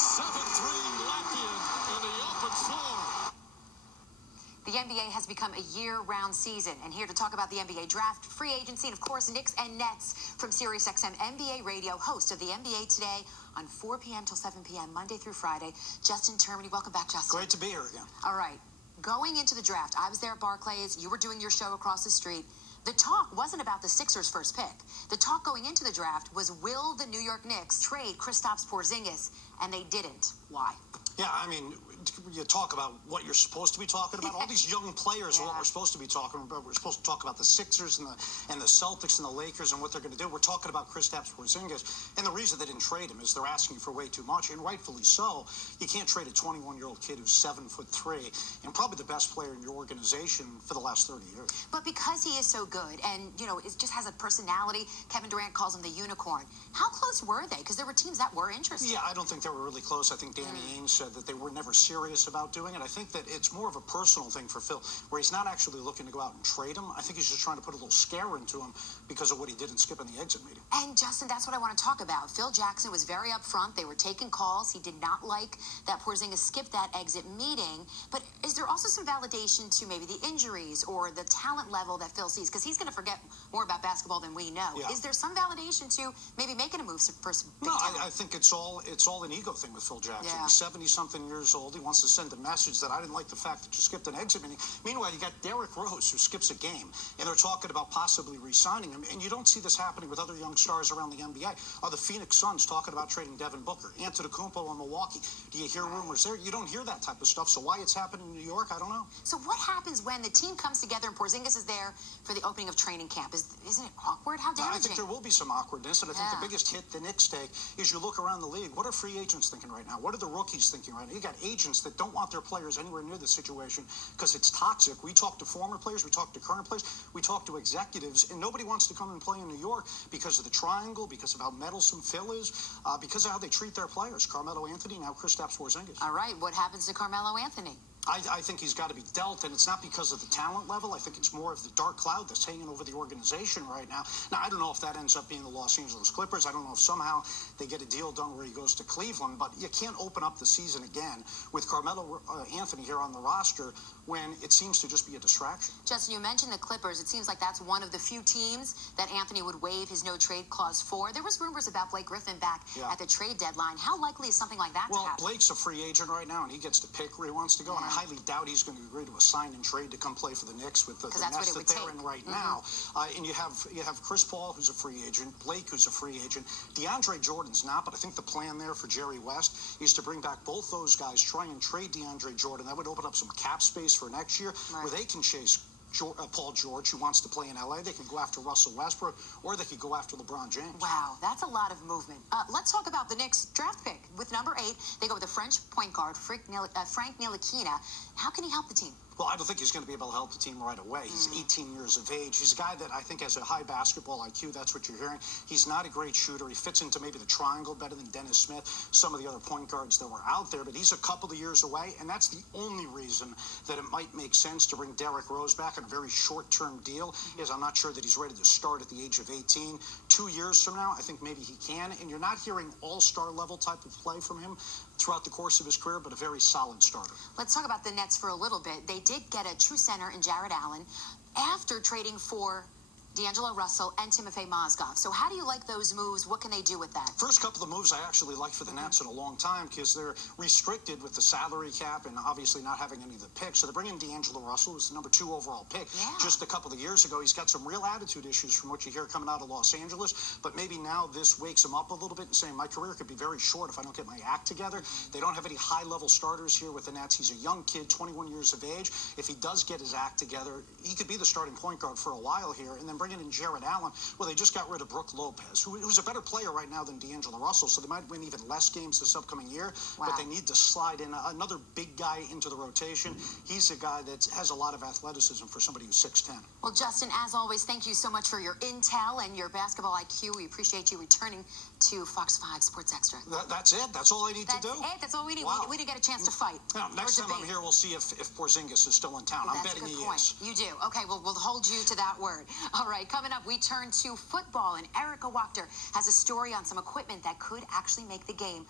7'3" Latvian in the open floor. The NBA has become a year-round season, and here to talk about the NBA draft, free agency, and of course, Knicks and Nets from SXM NBA Radio, host of the NBA Today on 4 p.m. till 7 p.m. Monday through Friday. Justin Termine, welcome back, Justin. Great to be here again. All right, going into the draft, I was there at Barclays. You were doing your show across the street. The talk wasn't about the Sixers' first pick. The talk going into the draft was, will the New York Knicks trade Kristaps Porzingis? And they didn't. Why? Yeah, I mean, you talk about what you're supposed to be talking about. All these young players are what we're supposed to be talking about. We're supposed to talk about the Sixers and the Celtics and the Lakers and what they're going to do. We're talking about Kristaps Porzingis. And the reason they didn't trade him is they're asking for way too much, and rightfully so. You can't trade a 21-year-old kid who's 7'3" and probably the best player in your organization for the last 30 years. But because he is so good and, you know, it just has a personality, Kevin Durant calls him the unicorn. How close were they? Because there were teams that were interested. Yeah, I don't think they were really close. I think Danny Ainge said that they were never serious about doing it. I think that it's more of a personal thing for Phil, where he's not actually looking to go out and trade him. I think he's just trying to put a little scare into him because of what he did in skipping the exit meeting. And Justin, that's what I want to talk about. Phil Jackson was very upfront. They were taking calls. He did not like that Porzingis skipped that exit meeting. But is there also some validation to maybe the injuries or the talent level that Phil sees? Because he's going to forget more about basketball than we know. Yeah. Is there some validation to maybe making a move for some big talent? I think it's all an ego thing with Phil Jackson. Yeah. He's 70-something years old. He wants to send a message that I didn't like the fact that you skipped an exit meeting. Meanwhile, you got Derrick Rose, who skips a game, and they're talking about possibly re-signing him. And you don't see this happening with other young stars around the NBA. Are the Phoenix Suns talking about trading Devin Booker? Antetokounmpo in Milwaukee? Do you hear rumors there? You don't hear that type of stuff. So why it's happening in New York, I don't know. So what happens when the team comes together and Porzingis is there for the opening of training camp? Isn't it awkward? How damaging? I think there will be some awkwardness, and I think the biggest hit the Knicks take is you look around the league. What are free agents thinking right now? What are the rookies thinking right now? You got agents that don't want their players anywhere near the situation because it's toxic. We talk to former players, we talk to current players, we talk to executives, and nobody wants to come and play in New York because of the triangle, because of how meddlesome Phil is, because of how they treat their players. Carmelo Anthony, now Kristaps Porzingis. All right, what happens to Carmelo Anthony? I think he's got to be dealt, and it's not because of the talent level. I think it's more of the dark cloud that's hanging over the organization right now. Now, I don't know if that ends up being the Los Angeles Clippers. I don't know if somehow they get a deal done where he goes to Cleveland, but you can't open up the season again with Carmelo Anthony here on the roster when it seems to just be a distraction. Justin, you mentioned the Clippers. It seems like that's one of the few teams that Anthony would waive his no-trade clause for. There was rumors about Blake Griffin back at the trade deadline. How likely is something like that to happen? Well, Blake's a free agent right now, and he gets to pick where he wants to go, and I highly doubt he's going to agree to a sign and trade to come play for the Knicks with the mess that they're in right now. And you have Chris Paul, who's a free agent, Blake, who's a free agent. DeAndre Jordan's not, but I think the plan there for Jerry West is to bring back both those guys, try and trade DeAndre Jordan. That would open up some cap space for next year where they can chase Paul George, who wants to play in LA. They can go after Russell Westbrook, or they could go after LeBron James. Wow, that's a lot of movement. Let's talk about the Knicks draft pick. With number 8, they go with the French point guard, Frank Ntilikina. How can he help the team? Well, I don't think he's going to be able to help the team right away. He's 18 years of age. He's a guy that I think has a high basketball IQ. That's what you're hearing. He's not a great shooter. He fits into maybe the triangle better than Dennis Smith, some of the other point guards that were out there. But he's a couple of years away, and that's the only reason that it might make sense to bring Derrick Rose back on a very short-term deal, is I'm not sure that he's ready to start at the age of 18. 2 years from now, I think maybe he can. And you're not hearing all-star level type of play from him throughout the course of his career, but a very solid starter. Let's talk about the Nets for a little bit. They did get a true center in Jared Allen after trading for D'Angelo Russell and Timofey Mozgov. So how do you like those moves? What can they do with that? First couple of moves I actually like for the Nets in a long time because they're restricted with the salary cap and obviously not having any of the picks. So they bring in D'Angelo Russell, who's the number 2 overall pick. Just a couple of years ago, he's got some real attitude issues from what you hear coming out of Los Angeles. But maybe now this wakes him up a little bit and saying, my career could be very short if I don't get my act together. They don't have any high-level starters here with the Nets. He's a young kid, 21 years of age. If he does get his act together, he could be the starting point guard for a while here. And then bringing in Jared Allen, well, they just got rid of Brook Lopez, who's a better player right now than D'Angelo Russell, so they might win even less games this upcoming year, but they need to slide in another big guy into the rotation. He's a guy that has a lot of athleticism for somebody who's 6'10". Well, Justin, as always, thank you so much for your intel and your basketball IQ. We appreciate you returning to Fox 5 Sports Extra. That's it. That's all I need to do. That's all we need. Wow. We didn't get a chance to fight. Now, next time I'm here, we'll see if Porzingis is still in town. I'm betting he is. You do. Okay, well, we'll hold you to that word. All right, coming up, we turn to football, and Erica Wachter has a story on some equipment that could actually make the game